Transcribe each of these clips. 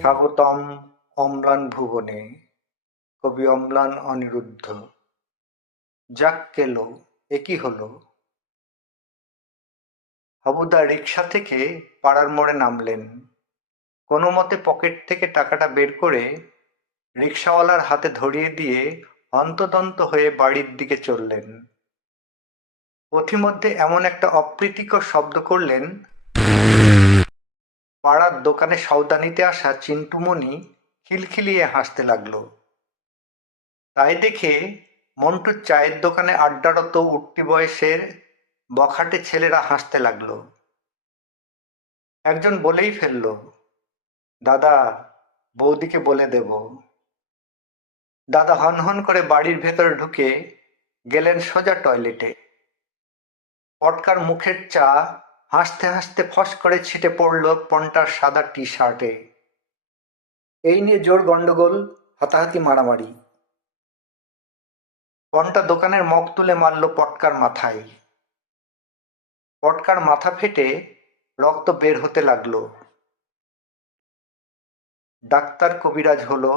স্বাগতম অম্লান ভুবনে। কবি অম্লান অনিরুদ্ধ। যাক কেলো, এ কি হলো? হাবুদা রিকশা থেকে পাড়ার মোড়ে নামলেন। কোনো মতে পকেট থেকে টাকাটা বের করে রিকশাওয়ালার হাতে ধরিয়ে দিয়ে হন্তদন্ত হয়ে বাড়ির দিকে চললেন। পথিমধ্যে এমন একটা অপ্রীতিকর শব্দ করলেন, পাড়ার দোকানে সওদা নিতে আসা চিন্টুমণি খিলখিলিয়ে হাসতে লাগলো। তাই দেখে মন্টুর চায়ের দোকানে আড্ডারত উঠতি বয়সের বখাটে ছেলেরা হাসতে লাগলো। একজন বলেই ফেলল, দাদা, বৌদিকে বলে দেব। দাদা হনহন করে বাড়ির ভেতরে ঢুকে গেলেন সোজা টয়লেটে। পটকার মুখের চা হাসতে হাসতে ফস করে ছিটে পড়ল পন্টার সাদা টি শার্টে। এই নিয়ে জোর গন্ডগোল, হাতাহাতি, মারামারি। পন্টা দোকানের মগ তুলে মারল পটকার মাথায়। পটকার মাথা ফেটে রক্ত বের হতে লাগলো। ডাক্তার কবিরাজ হলো,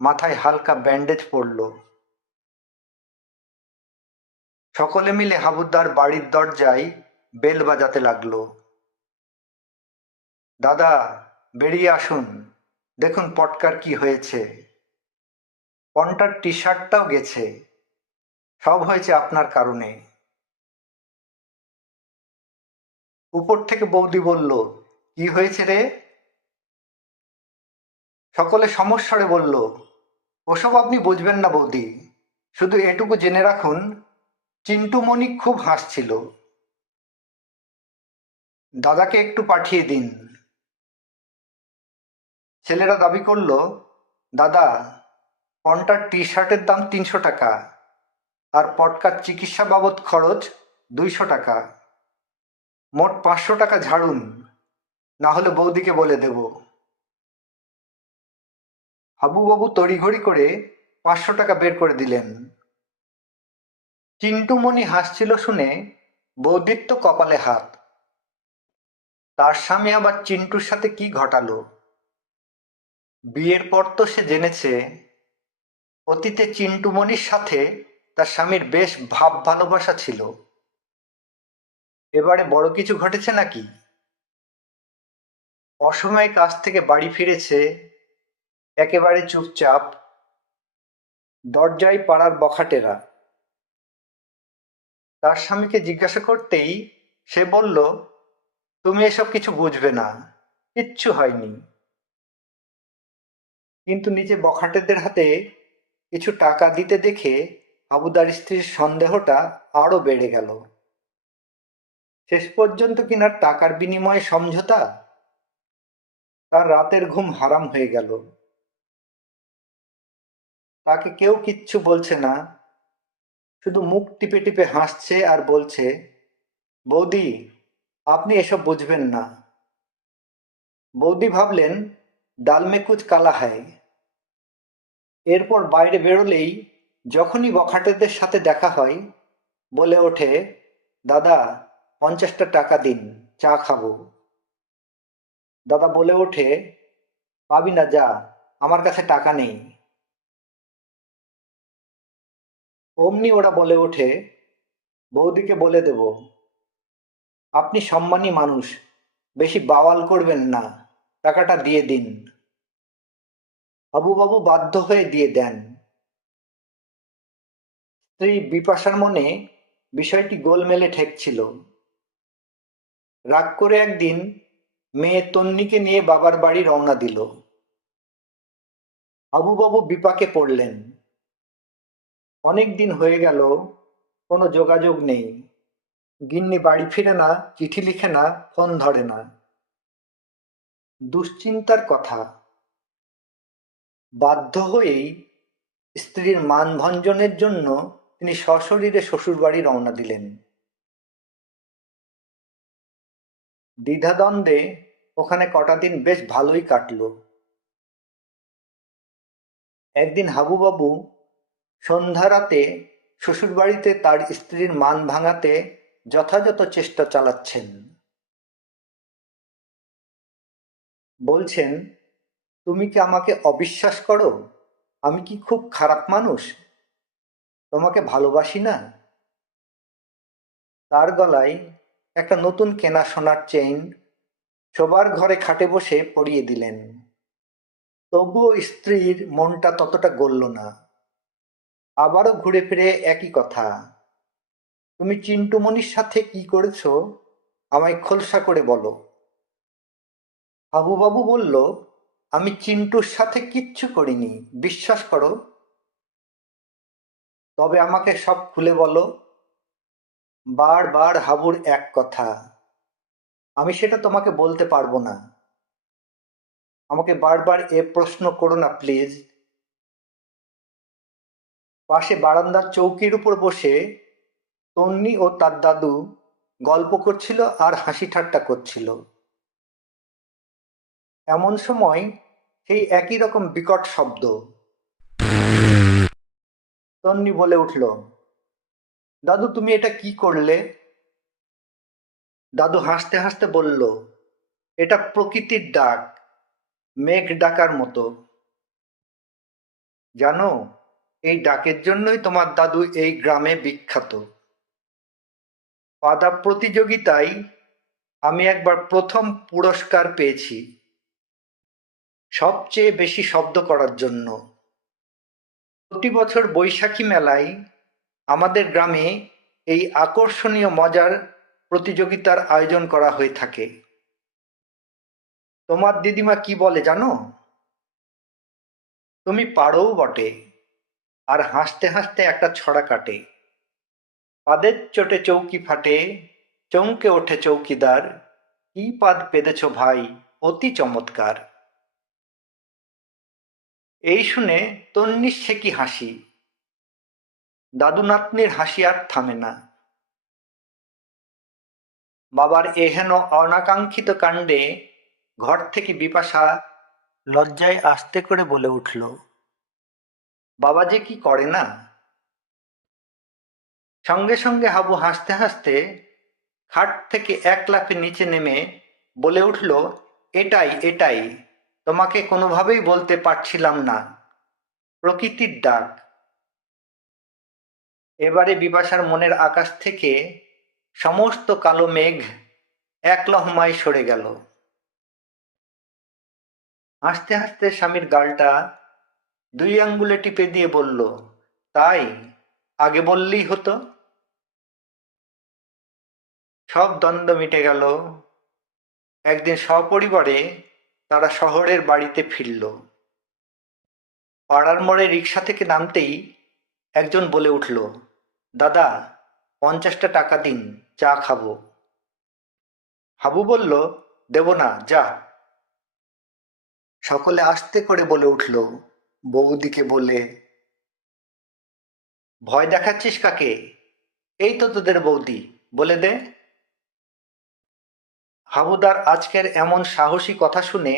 মাথায় হালকা ব্যান্ডেজ পড়ল। সকলে মিলে হাবুদার বাড়ির দরজায় বেল বাজাতে লাগলো। দাদা, বেরিয়ে আসুন, দেখুন পটকার কি হয়েছে। পন্টার টি শার্টটাও গেছে, সব হয়েছে আপনার কারণে। উপর থেকে বৌদি বলল, কি হয়েছে রে? সকলে সমস্বরে বলল, ওসব আপনি বুঝবেন না বৌদি, শুধু এটুকু জেনে রাখুন, চিন্টুমণি খুব হাসছিল। দাদাকে একটু পাঠিয়ে দিন। ছেলেরা দাবি করল, দাদা, পন্টার টি শার্টের দাম 300 টাকা, আর পটকার চিকিৎসা বাবদ খরচ 200 টাকা, মোট 500 টাকা ঝাড়ুন, না হলে বৌদিকে বলে দেব। হাবুবাবু তড়িঘড়ি করে 500 টাকা বের করে দিলেন। চিন্টুমণি হাসছিল শুনে বৌদির তো কপালে হাত। তার স্বামী আবার চিন্টুর সাথে কি ঘটালো? বিয়ের পর তো সে জেনেছে অতীতে চিন্টুমণির সাথে তার স্বামীর বেশ ভাব ভালোবাসা ছিল। এবারে বড় কিছু ঘটেছে নাকি? অসময়ে কাজ থেকে বাড়ি ফিরেছে, একেবারে চুপচাপ। দরজায় পাড়ার বখাটেরা। তার স্বামীকে জিজ্ঞাসা করতেই সে বলল, তুমি এসব কিছু বুঝবে না, কিচ্ছু হয়নি। কিন্তু নিচে বখাটেদের হাতে কিছু টাকা দিতে দেখে হাবুদার স্ত্রীর সন্দেহটা আরো বেড়ে গেল। শেষ পর্যন্ত কিনা টাকার বিনিময়ে সমঝোতা। তার রাতের ঘুম হারাম হয়ে গেল। তাকে কেউ কিচ্ছু বলছে না, শুধু মুখ টিপে টিপে হাসছে আর বলছে, বৌদি, আপনি এসব বুঝবেন না। বৌদি ভাবলেন, ডাল মে কুছ কালা হ্যায়। এরপর বাইরে বেরোলেই যখনই বখাটেদের সাথে দেখা হয় বলে ওঠে, দাদা, 50টা টাকা দিন, চা খাবো। দাদা বলে ওঠে, পাবি না, যা, আমার কাছে টাকা নেই। অমনি ওরা বলে ওঠে, বৌদিকে বলে দেব। আপনি সম্মানী মানুষ, বেশি বাওয়াল করবেন না, টাকাটা দিয়ে দিন। হাবুবাবু বাধ্য হয়ে দিয়ে দেন। স্ত্রী বিপাশার মনে বিষয়টি গোলমেলে ঠেকছিল। রাগ করে একদিন মেয়ে তন্নিকে নিয়ে বাবার বাড়ি রওনা দিল। হাবুবাবু বিপাকে পড়লেন। অনেক দিন হয়ে গেল, কোনো যোগাযোগ নেই। গিন্নি বাড়ি ফিরে না, চিঠি লিখে না, ফোন ধরে না। দুশ্চিন্তার কথা। বাধ্য হয়েই স্ত্রীর মানভঞ্জনের জন্য তিনি সশরীরে শ্বশুরবাড়ি রওনা দিলেন। দ্বিধাদ্বন্দ্বে ওখানে কটা দিন বেশ ভালোই কাটলো। একদিন হাবুবাবু সন্ধ্যারাতে শ্বশুরবাড়িতে তার স্ত্রীর মান ভাঙাতে যথাযথ চেষ্টা চালাচ্ছেন। বলছেন, তুমি কি আমাকে অবিশ্বাস করো? আমি কি খুব খারাপ মানুষ? তোমাকে ভালোবাসি না? তার গলায় একটা নতুন কেনা সোনার চেইন শোবার ঘরে খাটে বসে পরিয়ে দিলেন। তবুও স্ত্রীর মনটা ততটা গলল না। আবারও ঘুরে ফিরে একই কথা। তুমি চিন্টুমণির সাথে কি করেছো আমায় খোলসা করে বলো। হাবুবাবু বলল, আমি চিন্টুর সাথে কিচ্ছু করিনি, বিশ্বাস করো। তবে আমাকে সব খুলে বলো। বারবার হাবুর এক কথা, আমি সেটা তোমাকে বলতে পারবো না। আমাকে বারবার এ প্রশ্ন করো না প্লিজ। পাশে বারান্দার চৌকির উপর বসে তন্নি ও তার দাদু গল্প করছিল আর হাসি ঠাট্টা করছিল। এমন সময় সেই একই রকম বিকট শব্দ। তন্নি বলে উঠল, দাদু তুমি এটা কি করলে? দাদু হাসতে হাসতে বলল, এটা প্রকৃতির ডাক, মেঘ ডাকার মতো। জানো, এই ডাকের জন্যই তোমার দাদু এই গ্রামে বিখ্যাত। পাদা প্রতিযোগিতায় আমি একবার প্রথম পুরস্কার পেয়েছি, সবচেয়ে বেশি শব্দ করার জন্য। প্রতি বছর বৈশাখী মেলায় আমাদের গ্রামে এই আকর্ষণীয় মজার প্রতিযোগিতার আয়োজন করা হয়ে থাকে। তোমার দিদিমা কি বলে জানো? তুমি পারোও বটে। আর হাসতে হাসতে একটা ছড়া কাটে। পাদের চোটে চৌকি ফাটে, চমকে ওঠে চৌকিদার, কি পাদ পেদেছ ভাই, অতি চমৎকার। এই শুনে তন্নির সে কি হাসি। দাদু নাতনির হাসি আর থামে না। বাবার এহেন অনাকাঙ্ক্ষিত কাণ্ডে ঘর থেকে বিপাশা লজ্জায় আস্তে করে বলে উঠল, বাবা যে কি করে না। সঙ্গে সঙ্গে হাবু হাসতে হাসতে খাট থেকে এক লাফে নিচে নেমে বলে উঠল, এটাই এটাই, তোমাকে কোনোভাবেই বলতে পারছিলাম না, প্রকৃতির ডাক। এবারে বিপাশার মনের আকাশ থেকে সমস্ত কালো মেঘ এক লহমায় সরে গেল। হাসতে হাসতে স্বামীর গালটা দুই আঙ্গুলে টিপে দিয়ে বলল, তাই আগে বললেই হতো। সব দ্বন্দ্ব মিটে গেল। একদিন সপরিবারে তারা শহরের বাড়িতে ফিরল। পাড়ার মোড়ে রিক্সা থেকে নামতেই একজন বলে উঠল, দাদা 50টা টাকা দিন, চা খাবো। হাবু বলল, দেব না, যা। সকলে আস্তে করে বলে উঠল, বৌদিকে বলে, ভয় দেখাচ্ছিস কাকে? এই তো তোদের বৌদি, বলে দে। হাবুদার আজকের এমন সাহসী কথা শুনে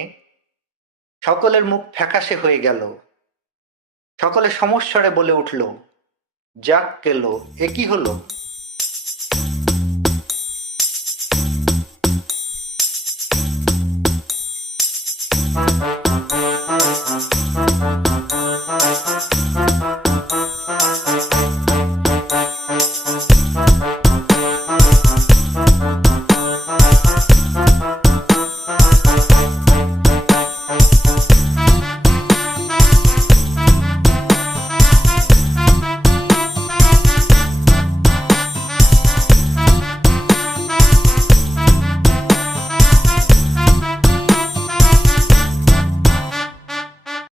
সকলের মুখ ফ্যাকাশে হয়ে গেল। সকলে সমস্বরে বলে উঠল, যাক গেল, এ কি হলো?